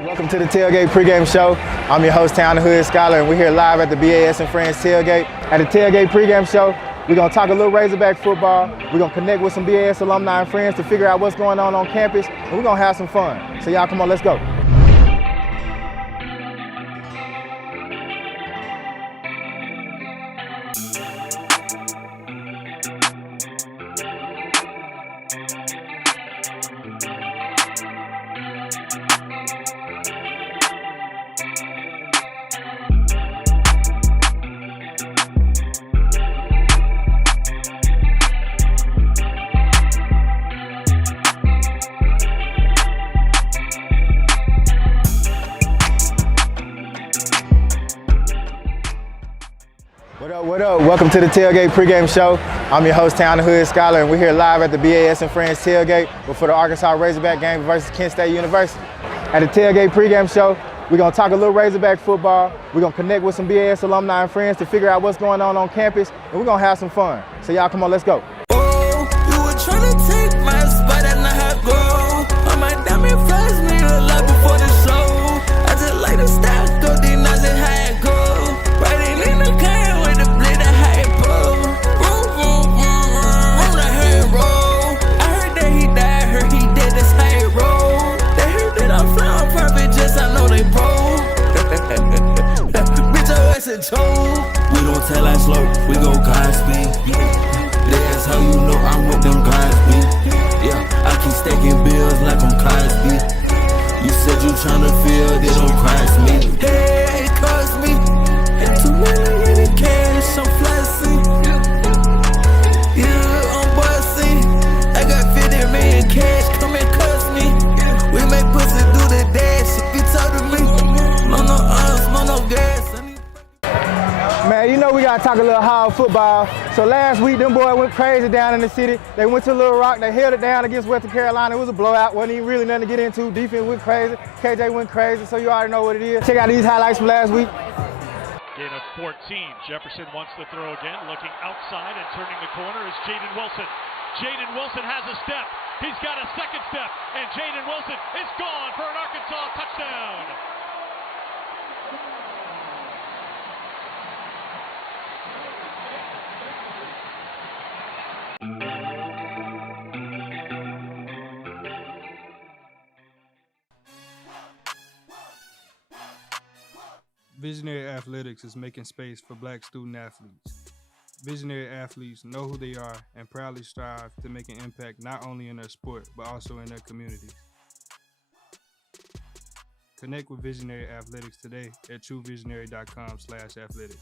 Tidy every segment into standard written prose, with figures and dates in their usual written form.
Welcome to the Tailgate pregame show. I'm your host, Town the Hood Scholar, and we're here live at the BAS and Friends Tailgate. At the Tailgate pregame show, we're going to talk a little Razorback football. We're going to connect with some BAS alumni and friends to figure out what's going on campus, and we're going to have some fun. So y'all come on, let's go. What up? Welcome to the Tailgate pregame show. I'm your host, Town the Hood Scholar, and we're here live at the BAS and Friends Tailgate before the Arkansas Razorback game versus Kent State University. At the Tailgate pregame show, we're going to talk a little Razorback football. We're going to connect with some BAS alumni and friends to figure out what's going on campus, and we're going to have some fun. So y'all come on, let's go. Oh, you were trying to take my spot and not how go. On my diamond flies me a lot before the show. I just like to stack up these nuts and how it go. Riding in the car with the blade of how it blow. Room, I heard roll. I heard that he died, heard he dead, that's how it roll. They heard that I'm flying perfect, just I know they broke. Bitch, your ass a joke. We don't tell that slow, we go Godspeed. That's how you know I'm with them Godspeed. Yeah, I keep stacking bills like I'm Cosby. You said you tryna feel, they don't cross me. Hey, it cost me $2 million in cash, I'm flexing. Yeah, I'm bossy. I got 50 million cash, come and cuss me. We make pussy do the dash. If you talk to me, no arms, no gas. Man, you know we got to talk a little hard football. So last week, them boys went crazy down in the city. They went to Little Rock. They held it down against Western Carolina. It was a blowout. Wasn't even really nothing to get into. Defense went crazy. KJ went crazy, so you already know what it is. Check out these highlights from last week. Gain of 14. Jefferson wants to throw again. Looking outside and turning the corner is Jaden Wilson. Jaden Wilson has a step. He's got a second step. And Jaden Wilson is gone for an Arkansas touchdown. Visionary Athletics is making space for Black student athletes. Visionary athletes know who they are and proudly strive to make an impact not only in their sport, but also in their communities. Connect with Visionary Athletics today at truevisionary.com/athletics.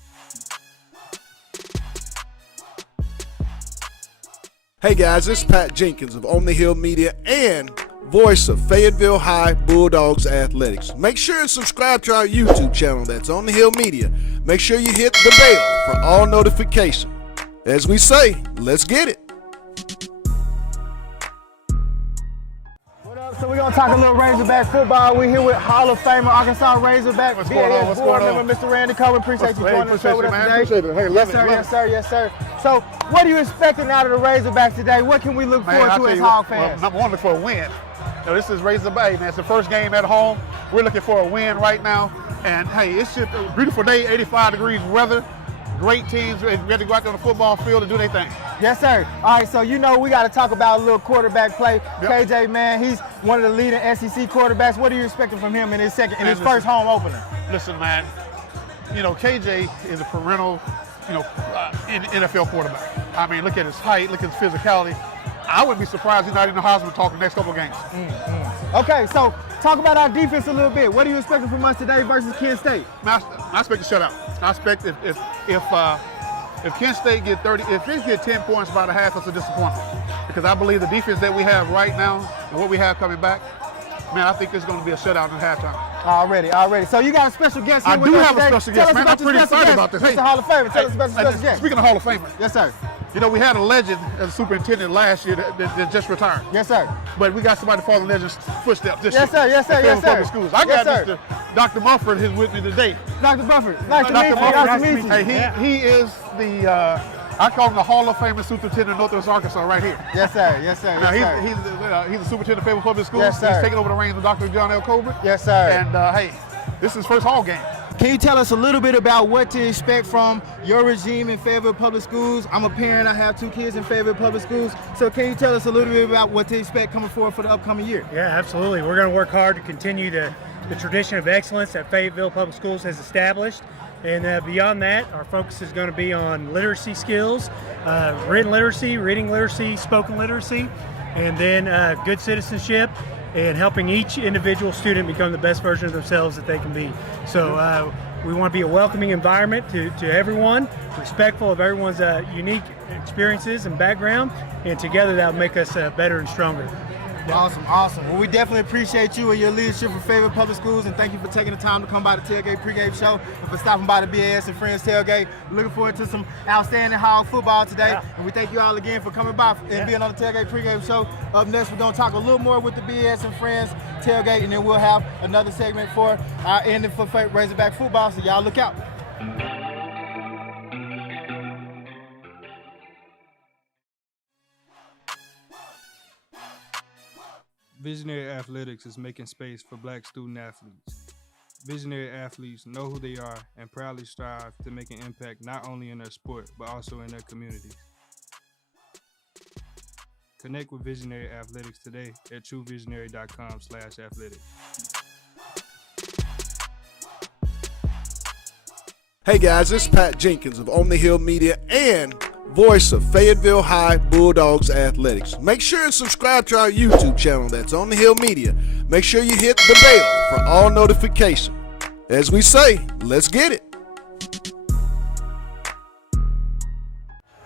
Hey guys, this is Pat Jenkins of On the Hill Media and voice of Fayetteville High Bulldogs Athletics. Make sure and subscribe to our YouTube channel, that's On the Hill Media. Make sure you hit the bell for all notifications. As we say, let's get it. What up? So we're going to talk a little Razorback football. We're here with Hall of Famer Arkansas Razorback. What's going on? What's going on? Mr. Randy Cohen. Appreciate you joining the show with us today. Appreciate it. Hey, Yes, sir. Yes, sir. Yes, sir. So, what are you expecting out of the Razorbacks today? What can we look forward to as Hog fans? Number one, look for a win. This is Razorback, man. It's the first game at home. We're looking for a win right now. And hey, it's just a beautiful day, 85 degrees weather. Great teams ready to go out there on the football field and do their thing. Yes, sir. All right, so you know we got to talk about a little quarterback play. Yep. KJ, man, he's one of the leading SEC quarterbacks. What are you expecting from him in his first home opener? Listen, man. You know, KJ is a perennial, NFL quarterback. I mean, look at his height, look at his physicality. I wouldn't be surprised he's not in the Heisman talk the next couple of games. Okay, so talk about our defense a little bit. What are you expecting from us today versus Kent State? I expect a shutout. I expect if Kent State get 30, if they get 10 points by the half, that's a disappointment. Because I believe the defense that we have right now and what we have coming back, man, I think there's going to be a shutout in halftime. Already. So you got a special guest here with us today. I do have a special guest, man. I'm pretty excited about this. Mr. Hall of Famer, tell us about the special guest. Speaking of Hall of Famer. Yes, sir. You know, we had a legend as a superintendent last year that just retired. Yes, sir. But we got somebody to follow the legend's footsteps this Yes, year. sir. Yes, sir. Yes, sir. Public schools. I got Mr. Dr. Mumford is with me today. Dr. Bufford, nice to meet you. Hey, he is the I call him the Hall of Fame superintendent of Northwest Arkansas right here. Yes, sir. Yes, sir. Now, Yes, sir. he's the superintendent of Fayetteville Public Schools. Yes, sir. He's taking over the reins of Dr. John L. Colbert. Yes, sir. And hey, this is his first Hall game. Can you tell us a little bit about what to expect from your regime in Fayetteville Public Schools? I'm a parent. I have 2 kids in Fayetteville Public Schools. So can you tell us a little bit about what to expect coming forward for the upcoming year? Yeah, absolutely. We're going to work hard to continue the tradition of excellence that Fayetteville Public Schools has established. And beyond that, our focus is going to be on literacy skills, written literacy, reading literacy, spoken literacy, and then good citizenship and helping each individual student become the best version of themselves that they can be. So we want to be a welcoming environment to everyone, respectful of everyone's unique experiences and background, and together that will make us better and stronger. Awesome, awesome. Well, we definitely appreciate you and your leadership for Fayetteville Public Schools, and thank you for taking the time to come by the Tailgate pregame show and for stopping by the BAS and Friends Tailgate. We're looking forward to some outstanding Hog football today, and we thank you all again for coming by and being on the Tailgate pregame show. Up next, we're going to talk a little more with the BAS and Friends Tailgate, and then we'll have another segment for our ending for Razorback football, so y'all look out. Visionary Athletics is making space for Black student athletes. Visionary athletes know who they are and proudly strive to make an impact not only in their sport, but also in their communities. Connect with Visionary Athletics today at truevisionary.com/athletics. Hey guys, this is Pat Jenkins of On the Hill Media and voice of Fayetteville High Bulldogs Athletics. Make sure and subscribe to our YouTube channel, that's On the Hill Media. Make sure you hit the bell for all notifications. As we say, let's get it.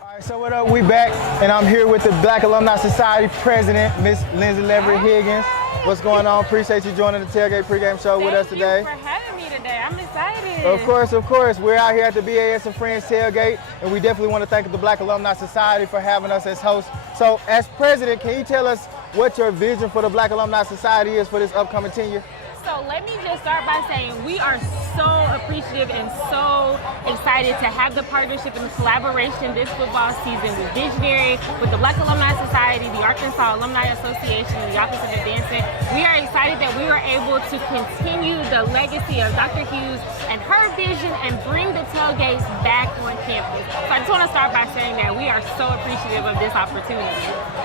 All right, so what up? We back, and I'm here with the Black Alumni Society President, Miss Lindsay Leverett Higgins. What's going on? Appreciate you joining the Tailgate pregame show with us today. Thank you for having me today. I'm excited. Of course, of course. We're out here at the BAS and Friends Tailgate, and we definitely want to thank the Black Alumni Society for having us as hosts. So, as president, can you tell us what your vision for the Black Alumni Society is for this upcoming tenure? So let me just start by saying we are so appreciative and so excited to have the partnership and collaboration this football season with Visionary, with the Black Alumni Society, the Arkansas Alumni Association, and the Office of Advancement. We are excited that we were able to continue the legacy of Dr. Hughes and her vision and bring the tailgates back on campus. So I just want to start by saying that we are so appreciative of this opportunity.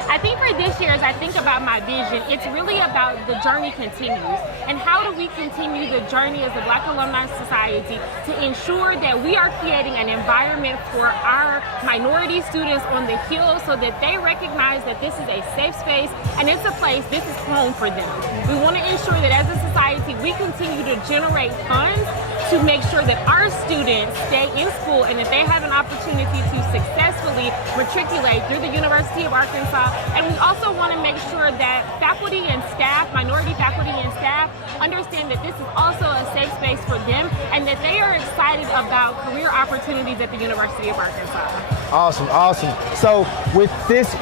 I think for this year, as I think about my vision, it's really about the journey continues. And how do we continue the journey as the Black Alumni Society to ensure that we are creating an environment for our minority students on the Hill so that they recognize that this is a safe space and it's a place, this is home for them. We want to ensure that as a society, we continue to generate funds to make sure that our students stay in school and that they have an opportunity to successfully matriculate through the University of Arkansas. And we also want to make sure that faculty and staff, minority faculty and staff, understand that this is also a safe space for them and that they are excited about career opportunities at the University of Arkansas. Awesome, awesome. So with this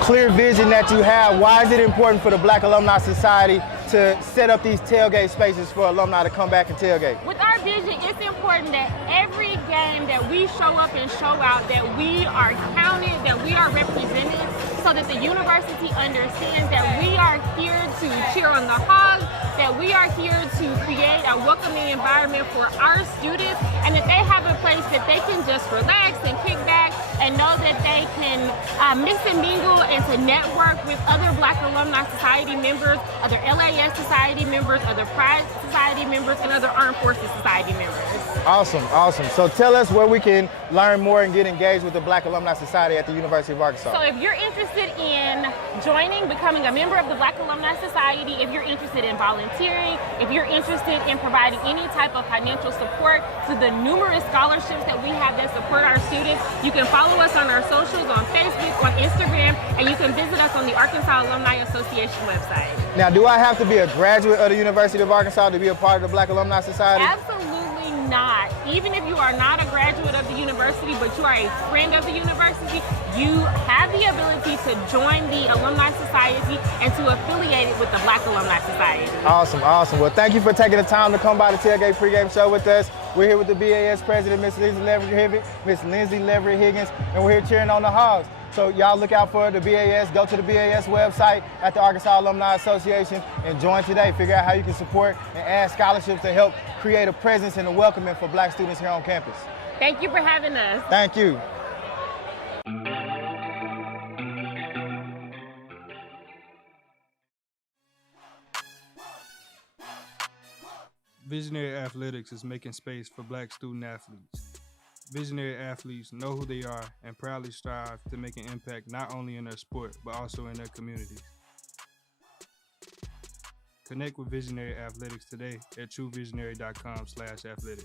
clear vision that you have, why is it important for the Black Alumni Society to set up these tailgate spaces for alumni to come back and tailgate? With our vision, it's important that every game that we show up and show out, that we are counted, that we are represented, so that the university understands that we are here to cheer on the Hogs, that we are here to create a welcoming environment for our students, and that they have a place that they can just relax and kick back and know that they can mix and mingle and to network with other Black Alumni Society members, other LAS Society members, other Pride Society members, and other Armed Forces Society members. Awesome, awesome. So tell us where we can learn more and get engaged with the Black Alumni Society at the University of Arkansas. So if you're interested in joining, becoming a member of the Black Alumni Society, if you're interested in volunteering, if you're interested in providing any type of financial support to the numerous scholarships that we have that support our students, you can follow us on our socials, on Facebook, on Instagram, and you can visit us on the Arkansas Alumni Association website. Now, do I have to be a graduate of the University of Arkansas to be a part of the Black Alumni Society? Absolutely not, even if you are not a graduate of the university, but you are a friend of the university, you have the ability to join the Alumni Society and to affiliate it with the Black Alumni Society. Awesome, awesome. Well, thank you for taking the time to come by the Tailgate pregame show with us. We're here with the BAS president, Miss Lindsay Leverett Higgins, and we're here cheering on the Hogs. So y'all look out for the BAS. Go to the BAS website at the Arkansas Alumni Association and join today. Figure out how you can support and add scholarships to help create a presence and a welcoming for Black students here on campus. Thank you for having us. Thank you. Visionary Athletics is making space for Black student athletes. Visionary athletes know who they are and proudly strive to make an impact not only in their sport, but also in their communities. Connect with Visionary Athletics today at truevisionary.com/athletics.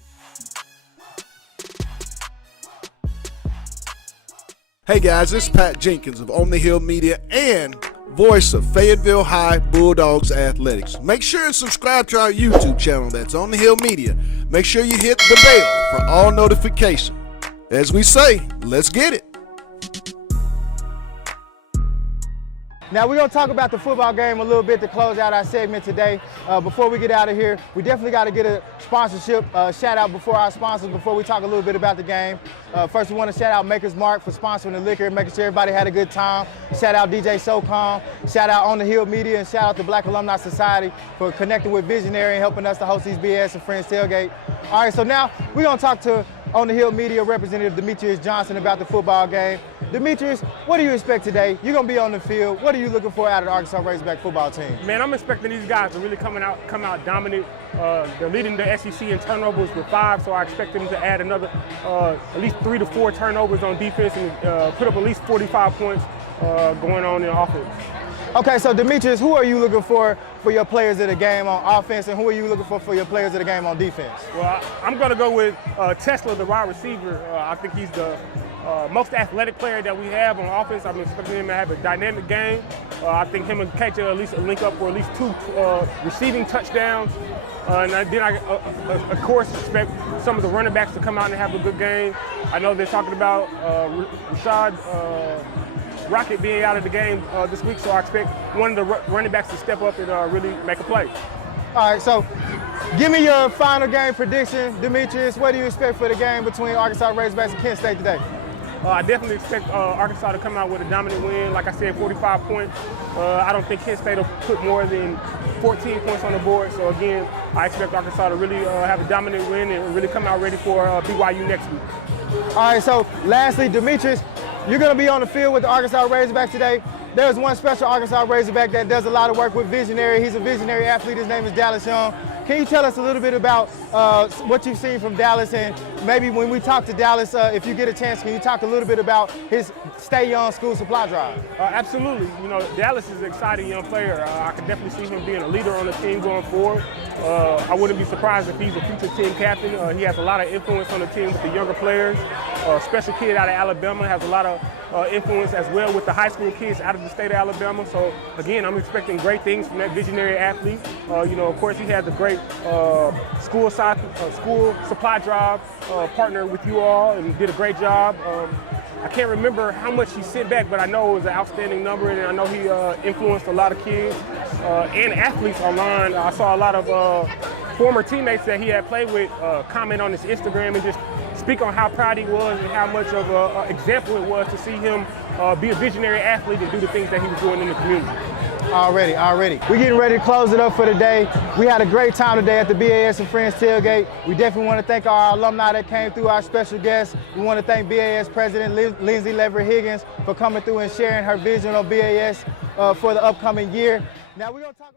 Hey guys, it's Pat Jenkins of On the Hill Media and voice of Fayetteville High Bulldogs Athletics. Make sure and subscribe to our YouTube channel that's On the Hill Media. Make sure you hit the bell for all notifications. As we say, let's get it. Now we're going to talk about the football game a little bit to close out our segment today. Before we get out of here, we definitely got to get a sponsorship shout out before our sponsors, before we talk a little bit about the game. First, we want to shout out Maker's Mark for sponsoring the liquor and making sure everybody had a good time. Shout out DJ SoCom, shout out On the Hill Media, and shout out the Black Alumni Society for connecting with Visionary and helping us to host these BS and Friends Tailgate. All right, so now we're going to talk to On the Hill Media representative Demetrius Johnson about the football game. Demetrius, what do you expect today? You're going to be on the field. What are you looking for out of the Arkansas Razorback football team? Man, I'm expecting these guys to really come out dominant. They're leading the SEC in turnovers with 5, so I expect them to add another at least 3 to 4 turnovers on defense and put up at least 45 points going on in offense. Okay, so Demetrius, who are you looking for your players of the game on offense, and who are you looking for your players of the game on defense? Well, I'm going to go with Tesla, the wide receiver. I think he's the most athletic player that we have on offense. I'm expecting him to have a dynamic game. I think him and KJ at least link up for at least 2 receiving touchdowns. And then I, of course, expect some of the running backs to come out and have a good game. I know they're talking about Rashad Rocket being out of the game this week, so I expect one of the running backs to step up and really make a play. All right, so give me your final game prediction, Demetrius. What do you expect for the game between Arkansas Razorbacks and Kent State today? I definitely expect Arkansas to come out with a dominant win. Like I said, 45 points. I don't think Kent State will put more than 14 points on the board. So again, I expect Arkansas to really have a dominant win and really come out ready for BYU next week. All right, so lastly, Demetrius, you're going to be on the field with the Arkansas Razorbacks today. There's one special Arkansas Razorback that does a lot of work with Visionary. He's a Visionary athlete. His name is Dallas Young. Can you tell us a little bit about what you've seen from Dallas, and maybe when we talk to Dallas, if you get a chance, can you talk a little bit about his Stay Young school supply drive? Absolutely. You know, Dallas is an exciting young player. I can definitely see him being a leader on the team going forward. I wouldn't be surprised if he's a future team captain. He has a lot of influence on the team with the younger players. Special kid out of Alabama, has a lot of influence as well with the high school kids out of the state of Alabama. So again, I'm expecting great things from that visionary athlete. You know, of course, he has a great school supply drive partner with you all and did a great job. I can't remember how much he sent back, but I know it was an outstanding number, and I know he influenced a lot of kids and athletes online. I saw a lot of former teammates that he had played with comment on his Instagram and just speak on how proud he was and how much of an example it was to see him be a visionary athlete and do the things that he was doing in the community. Already. We're getting ready to close it up for the day. We had a great time today at the BAS and Friends Tailgate. We definitely want to thank our alumni that came through, our special guests. We want to thank BAS President Lindsay Leverett Higgins for coming through and sharing her vision on BAS for the upcoming year. Now we're going to talk